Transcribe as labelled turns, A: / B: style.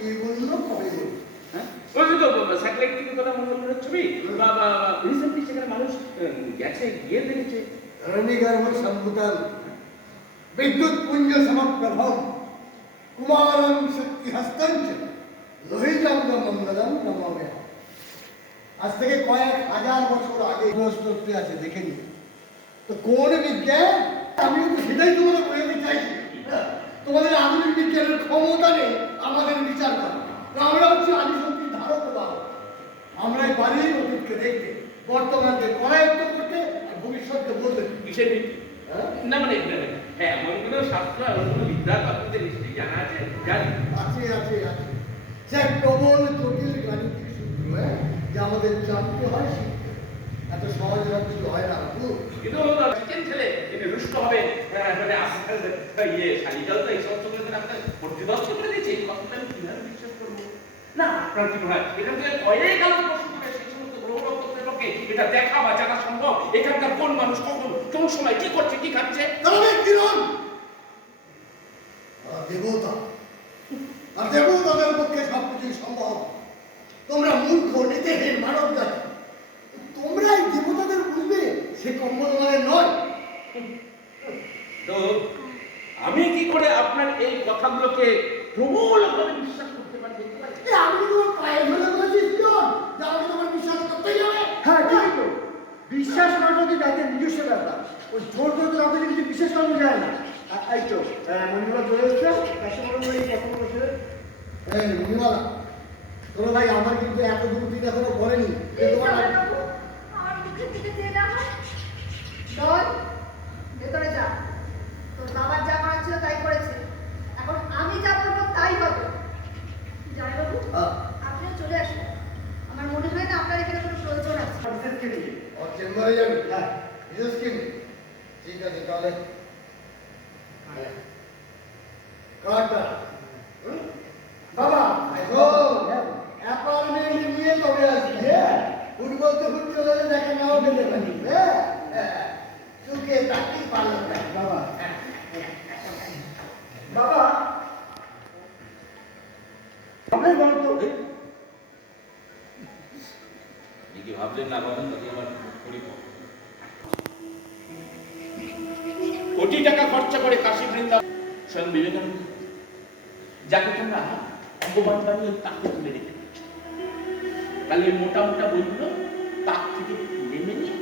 A: কে বলল কবে
B: হ্যাঁ? ওই তো স্যাটেলাইট থেকে তোলা ছবি বা রিসেন্টলি সেখানে মানুষ গেছে গিয়ে দেখেছে।
A: রণিগর্ভ সম্ভুতল বিদ্যুৎ পুঞ্জ সমপ্রভম কুমারং শক্তি হস্তঞ্চ। মঙ্গলম নমমে। আজ থেকে কয়েক হাজার বছর আগে প্রশ্নোত্তর আছে দেখে নি তো কোন বিজ্ঞান? আমি তো সেটাই তোমাদের চাইছি। তোমাদের আধুনিক বিজ্ঞানের ক্ষমতা নেই। আমাদের বিচার করা। আমরা হচ্ছে আদি শক্তির ধারক ও বাহক আমরাই পারি অতীতকে দেখতে বর্তমানকে করায়ত্ত করতে আর ভবিষ্যৎকে বলতে
B: কিসের ভিত্তি
A: হ্যাঁ?
B: না মানে হ্যাঁ এমন কোনো শাস্ত্র এমন কোনো বিদ্যা আপনাদের নিশ্চয়ই জানা আছে জানি।
A: আছে আছে আছে। সে এক প্রবল জটিল গাণিতিক সূত্র হ্যাঁ যা আমাদের জানতে হয় শিখতে এত সহজ কিছু হয় না
B: কিন্তু চিকেন ছেলে এটা রুষ্ট হবে হ্যাঁ, মানে আপনার ইয়ে শালিকাল তো এই সমস্ত করে আপনার প্রতিদত্ত করে দিয়েছে এই কথাটা আমি কীভাবে বিশ্বাস করব না আপনার কি মনে হয়? এখান থেকে কয়েক আলোর প্রশ্ন করে সেই সমস্ত গ্রহ নক্ষত্রের লোকে এটা দেখা বা জানা সম্ভব? এখানকার কোন মানুষ কখন কোন সময় কি করছে কি খাচ্ছে?
A: তাহলে কিরণ! দেবতা। আর দেবতাদের পক্ষে সবকিছুই সম্ভব। তোমরা মূর্খ নীতিহীন মানব জাতি তোমরা এই দেবতাদের বুঝবে সে কম্বল মানে নয়।
B: তো আমি কি করে আপনার এই কথাগুলোকে প্রবলভাবে বিশ্বাস করতে
A: আমি তোমার পায়ে ধরে বলেছি কিরণ যে আমাকে তোমার বিশ্বাস
C: হ্যাঁ তো। বিশ্বাস করাটা তো তাদের নিজস্ব ব্যাপার। ওই জোর করে তো কাউকে কিছু বিশ্বাস করানো যায় না। এই তো মনিবার চলে এসছে।
A: এই তোর ভাই আমার কিন্তু এত দূর দিন এখনও বলেনি তোমার
D: আমার মুখের দিকে চেয়ে না হয় চল ভেতরে যা তোর বাবার যা করার ছিল তাই করেছে এখন আমি যা বলব তাই হবে জয়বাবু
A: হ্যাঁ।
D: আপনিও চলে আসুন আমার মনে হয় না আপনার এখানে কোনো প্রয়োজন আছে
C: আমাদেরকে নিয়ে
A: ওর চেম্বারে যাবি
C: হ্যাঁ
A: কি ঠিক আছে তাহলে কাটা?
C: বাবা
A: অ্যাপার্টমেন্ট নিয়ে ফুটবল তো ফুট চলে গেলে দেখা নাও পেতে পারি। চুকে তাকি পারল
C: বাবা বাবা আপনি বলো তো
B: কি ভাবলেন না ভাবলেন তাতে আমার কোটি টাকা খরচা করে কাশী বৃন্দাবন। স্বয়ং বিবেকানন্দ। যাকে তোমরা ভগবান বানিয়ে তাকে তুলে রেখে তাহলে মোটা মোটা বইগুলো তার থেকে তুলে নিয়ে